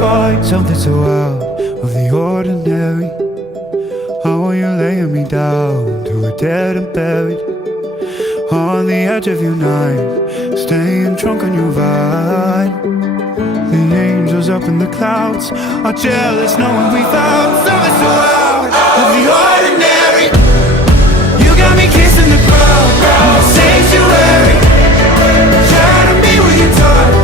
find something so out of the ordinary. How are you laying me down to a dead and buried on the edge of your night, staying drunk on your vine. The angels up in the clouds are jealous knowing we found something so out of the ordinary. You got me kissing the ground, sanctuary, trying to be with your touch.